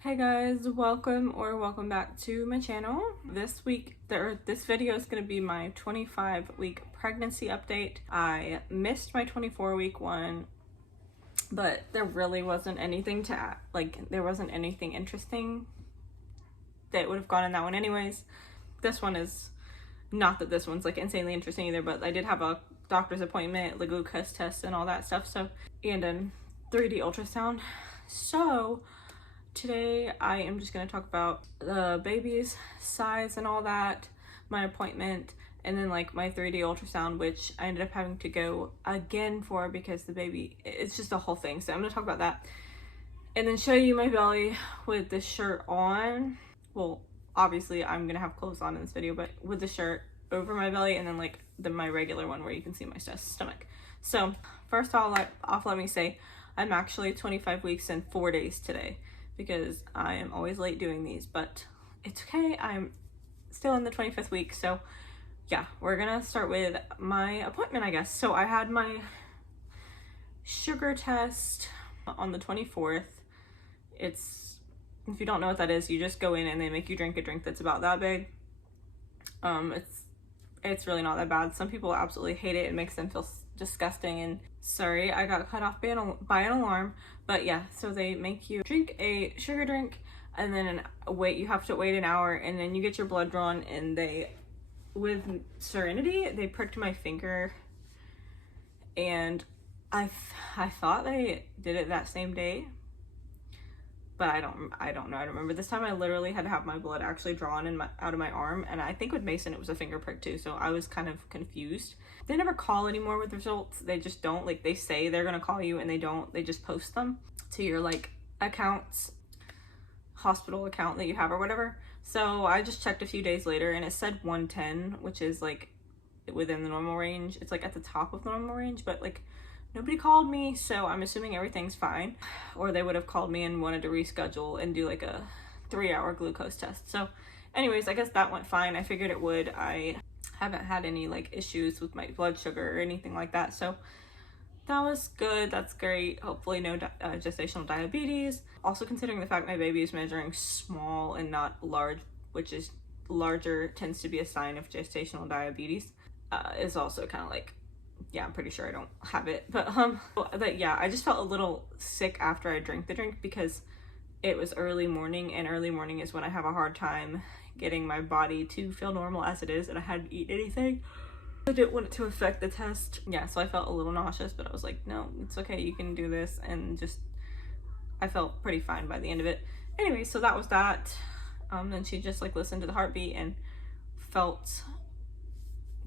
Hey guys, welcome back to my channel. This video is going to be my 25-week pregnancy update. I missed my 24-week one, but there really wasn't anything there wasn't anything interesting that would have gone in that one anyways. This one is not that this one's like insanely interesting either, but I did have a doctor's appointment, the glucose test and all that stuff, and a 3D ultrasound. So today I am just going to talk about the baby's size and all that, my appointment, and then like my 3D ultrasound, which I ended up having to go again for because the baby, it's just a whole thing. So I'm going to talk about that and then show you my belly with the shirt on. Well, obviously I'm going to have clothes on in this video, but with the shirt over my belly, and then like my regular one where you can see my stomach. So first off, let me say I'm actually 25 weeks and 4 days today, because I am always late doing these, but it's okay. I'm still in the 25th week. So yeah, we're gonna start with my appointment, I guess. So I had my sugar test on the 24th. If you don't know what that is, you just go in and they make you drink a drink that's about that big. It's really not that bad. Some people absolutely hate it. It makes them feel disgusting, and sorry, I got cut off by an alarm. But yeah, so they make you drink a sugar drink, and then you have to wait an hour, and then you get your blood drawn, and with Serenity, they pricked my finger, and I thought they did it that same day, but I don't know. I don't remember. This time I literally had to have my blood actually drawn out of my arm, and I think with Mason it was a finger prick too, so I was kind of confused. They never call anymore with results. They just don't. Like, they say they're gonna call you and they don't. They just post them to your like accounts, hospital account that you have or whatever. So I just checked a few days later and it said 110, which is like within the normal range. It's like at the top of the normal range, but like nobody called me, so I'm assuming everything's fine. Or they would have called me and wanted to reschedule and do like a 3-hour glucose test. So anyways, I guess that went fine. I figured it would. I haven't had any like issues with my blood sugar or anything like that, so that was good. That's great. Hopefully no gestational diabetes. Also, considering the fact my baby is measuring small and not large, which is larger tends to be a sign of gestational diabetes, is also kind of like, yeah, I'm pretty sure I don't have it. But yeah, I just felt a little sick after I drank the drink because it was early morning, and early morning is when I have a hard time getting my body to feel normal as it is, and I hadn't eaten anything. I didn't want it to affect the test. Yeah, so I felt a little nauseous, but I was like, no, it's okay, you can do this, and I felt pretty fine by the end of it. Anyway, so that was that. Then she just like listened to the heartbeat and felt,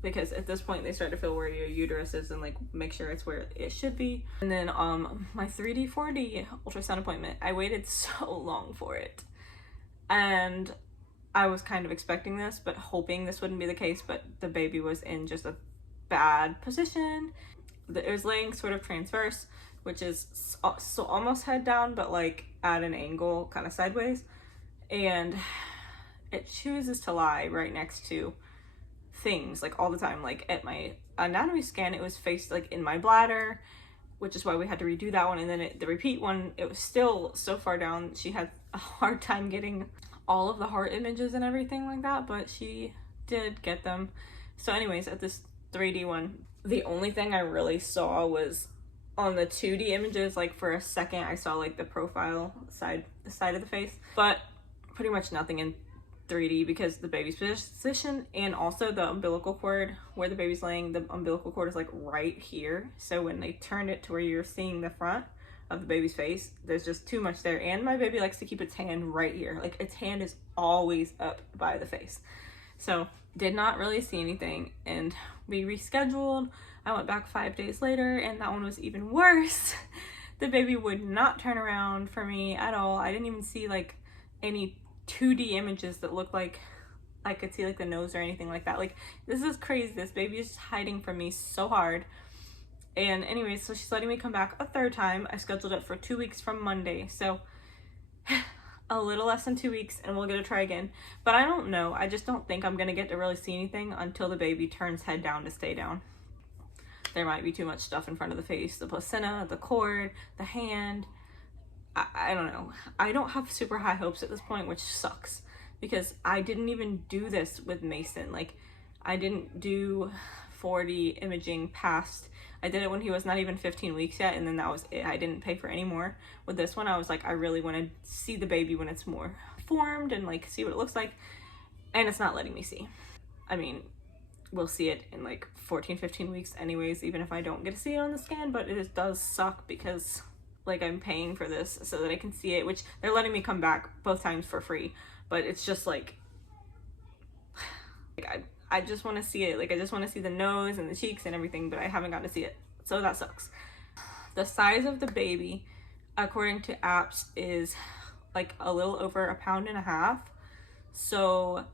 because at this point they start to feel where your uterus is and like make sure it's where it should be. And then my 3D 4D ultrasound appointment, I waited so long for it, and I was kind of expecting this but hoping this wouldn't be the case, but the baby was in just a bad position. It was laying sort of transverse, which is so almost head down but like at an angle, kind of sideways, and it chooses to lie right next to things like all the time. Like at my anatomy scan, it was faced like in my bladder, which is why we had to redo that one, and then the repeat one, it was still so far down. She had a hard time getting all of the heart images and everything like that, but she did get them. So anyways, at this 3D one, the only thing I really saw was on the 2D images. Like for a second I saw like the profile side, the side of the face, but pretty much nothing in 3D because the baby's position, and also the umbilical cord where the baby's laying, the umbilical cord is like right here. So when they turned it to where you're seeing the front of the baby's face, there's just too much there. And my baby likes to keep its hand right here. Like its hand is always up by the face. So did not really see anything, and we rescheduled. I went back 5 days later, and that one was even worse. The baby would not turn around for me at all. I didn't even see like any 2D images that looked like I could see like the nose or anything like that. Like, this is crazy. This baby is hiding from me so hard. And anyway, so she's letting me come back a third time. I scheduled it for 2 weeks from Monday, so a little less than 2 weeks, and we'll get to try again. But I don't know, I just don't think I'm gonna get to really see anything until the baby turns head down to stay down. There might be too much stuff in front of the face, the placenta, the cord, the hand. I don't know. I don't have super high hopes at this point, which sucks because I didn't even do this with Mason. Like, I didn't do 4D imaging past. I did it when he was not even 15 weeks yet, and then that was it. I didn't pay for any more. With this one, I was like, I really want to see the baby when it's more formed and like see what it looks like, and it's not letting me see. I mean, we'll see it in like 14-15 weeks anyways, even if I don't get to see it on the scan, but it does suck because like I'm paying for this so that I can see it, which they're letting me come back both times for free, but it's just like I just want to see it. Like, I just want to see the nose and the cheeks and everything, but I haven't gotten to see it, so that sucks. The size of the baby, according to apps, is like a little over 1.5 pounds. So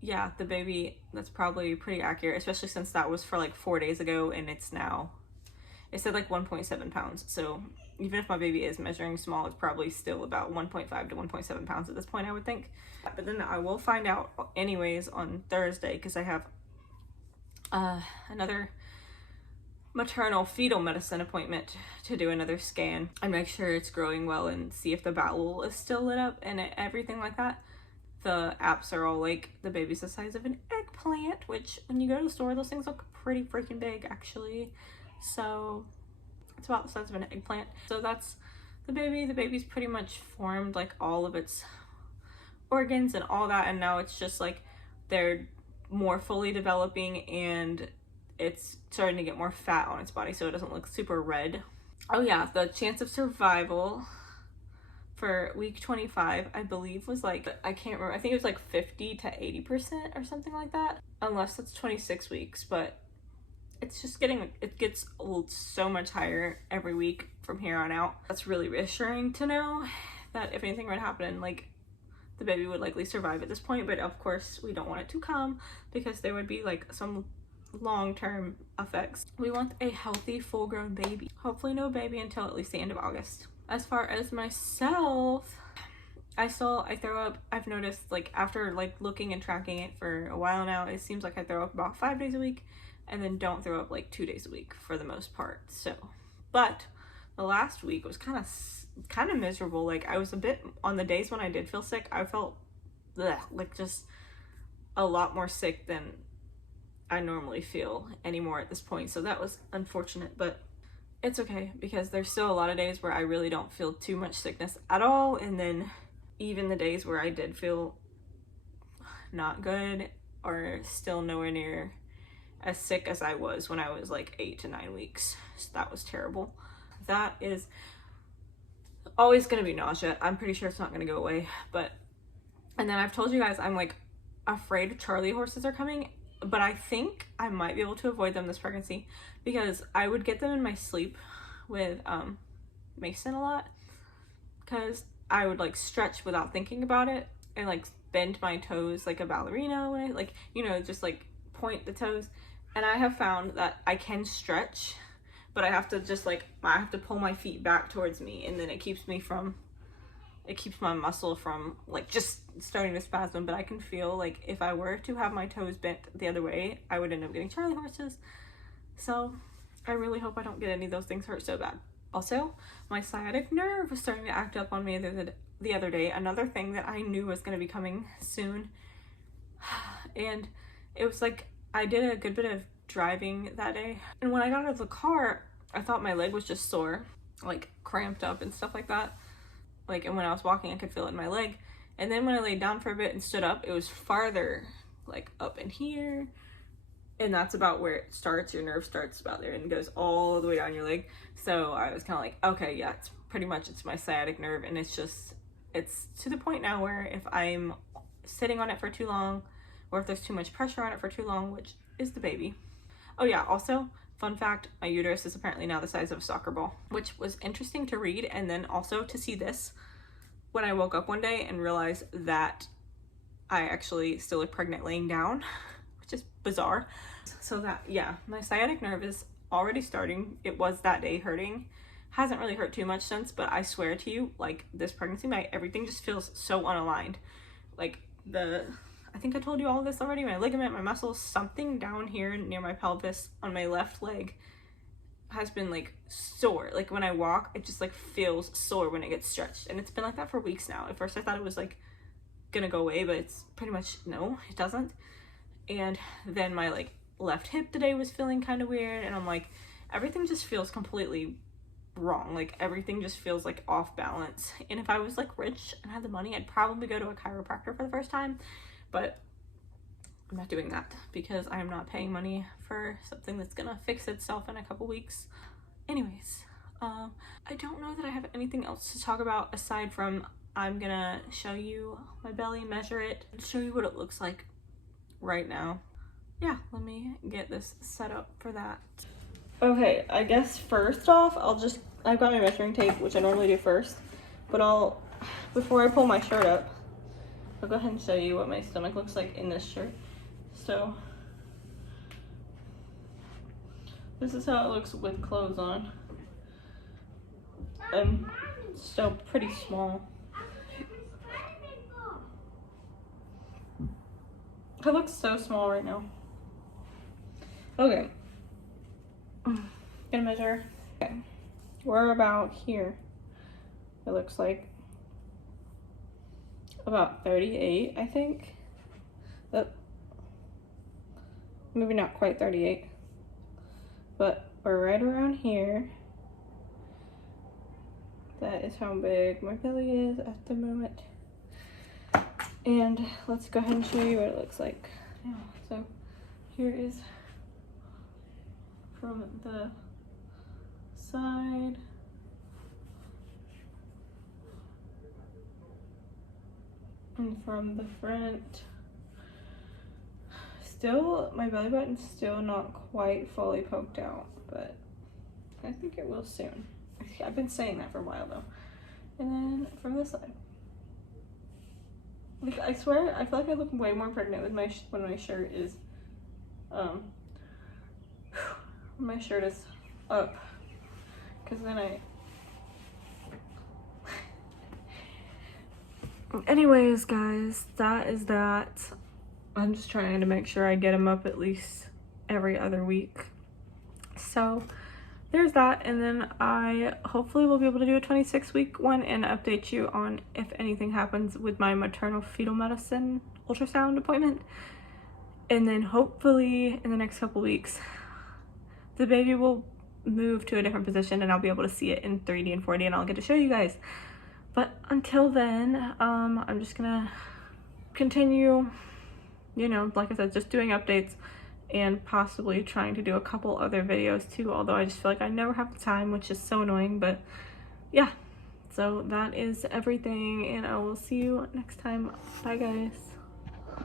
yeah, the baby, that's probably pretty accurate, especially since that was for like 4 days ago, and it's now, it said like 1.7 pounds. So even if my baby is measuring small, it's probably still about 1.5 to 1.7 pounds at this point, I would think. But then I will find out anyways on Thursday, because I have another maternal fetal medicine appointment to do another scan and make sure it's growing well and see if the bowel is still lit up and everything like that. The apps are all like, the baby's the size of an eggplant, which when you go to the store, those things look pretty freaking big actually. So it's about the size of an eggplant. So that's the baby. The baby's pretty much formed like all of its organs and all that, and now it's just like they're more fully developing and it's starting to get more fat on its body so it doesn't look super red. Oh yeah, the chance of survival for week 25 I believe was like, I can't remember, I think it was like 50 to 80% or something like that, unless it's 26 weeks, but it's just getting, it gets so much higher every week from here on out. That's really reassuring to know that if anything would happen, like the baby would likely survive at this point, but of course we don't want it to come because there would be like some long-term effects. We want a healthy full-grown baby. Hopefully no baby until at least the end of August. As far as myself, I throw up. I've noticed like after like looking and tracking it for a while now, it seems like I throw up about 5 days a week and then don't throw up like 2 days a week for the most part. So, but the last week was kind of miserable. Like I was a bit, on the days when I did feel sick, I felt like just a lot more sick than I normally feel anymore at this point. So that was unfortunate, but it's okay because there's still a lot of days where I really don't feel too much sickness at all. And then even the days where I did feel not good are still nowhere near as sick as I was when I was like 8 to 9 weeks. So that was terrible. That is always gonna be nausea. I'm pretty sure it's not gonna go away, but, and then I've told you guys I'm like afraid Charlie horses are coming, but I think I might be able to avoid them this pregnancy because I would get them in my sleep with Mason a lot, because I would like stretch without thinking about it and like bend my toes like a ballerina when I like, you know, just like point the toes. And I have found that I can stretch, but I have to just like, I have to pull my feet back towards me, and then it keeps my muscle from like just starting to spasm. But I can feel like if I were to have my toes bent the other way, I would end up getting Charlie horses. So I really hope I don't get any of those things hurt so bad. Also, my sciatic nerve was starting to act up on me the other day. Another thing that I knew was going to be coming soon. And it was like, I did a good bit of driving that day, and when I got out of the car, I thought my leg was just sore, like cramped up and stuff like that. Like, and when I was walking, I could feel it in my leg. And then when I laid down for a bit and stood up, it was farther, like up in here. And that's about where it starts. Your nerve starts about there and goes all the way down your leg. So I was kind of like, okay, yeah, it's pretty much, it's my sciatic nerve. And it's just, it's to the point now where if I'm sitting on it for too long, or if there's too much pressure on it for too long, which is the baby. Oh yeah, also, fun fact, my uterus is apparently now the size of a soccer ball, which was interesting to read, and then also to see this when I woke up one day and realized that I actually still look pregnant laying down, which is bizarre. So that, yeah, my sciatic nerve is already starting. It was that day hurting. Hasn't really hurt too much since, but I swear to you, like this pregnancy, everything just feels so unaligned. Like I think I told you all of this already, my ligament, my muscles, something down here near my pelvis on my left leg has been like sore. Like when I walk, it just like feels sore when it gets stretched, and it's been like that for weeks now. At first I thought it was like gonna go away, but it's pretty much no, it doesn't. And then my like left hip today was feeling kind of weird, and I'm like, everything just feels completely wrong. Like everything just feels like off balance. And if I was like rich and had the money, I'd probably go to a chiropractor for the first time, but I'm not doing that because I'm not paying money for something that's gonna fix itself in a couple weeks. Anyways, I don't know that I have anything else to talk about aside from I'm gonna show you my belly, measure it, and show you what it looks like right now. Yeah, let me get this set up for that. Okay, I guess first off, I've got my measuring tape, which I normally do first, but before I pull my shirt up, I'll go ahead and show you what my stomach looks like in this shirt. So, this is how it looks with clothes on. I'm still pretty small. It looks so small right now. Okay. Gonna measure. Okay. We're about here. It looks like about 38, I think. Maybe not quite 38. But we're right around here. That is how big my belly is at the moment. And let's go ahead and show you what it looks like now. So here is from the side. And from the front. Still, my belly button's still not quite fully poked out, but I think it will soon. I've been saying that for a while though. And then from this side. Like, I swear, I feel like I look way more pregnant with when my shirt is, my shirt is up. Cause then anyways, guys, that is that. I'm just trying to make sure I get them up at least every other week. So there's that, and then I hopefully will be able to do a 26-week one and update you on if anything happens with my maternal fetal medicine ultrasound appointment. And then hopefully in the next couple weeks, the baby will move to a different position and I'll be able to see it in 3D and 4D and I'll get to show you guys. But until then, I'm just gonna continue, you know, like I said, just doing updates and possibly trying to do a couple other videos too, although I just feel like I never have the time, which is so annoying. But yeah, so that is everything, and I will see you next time. Bye guys.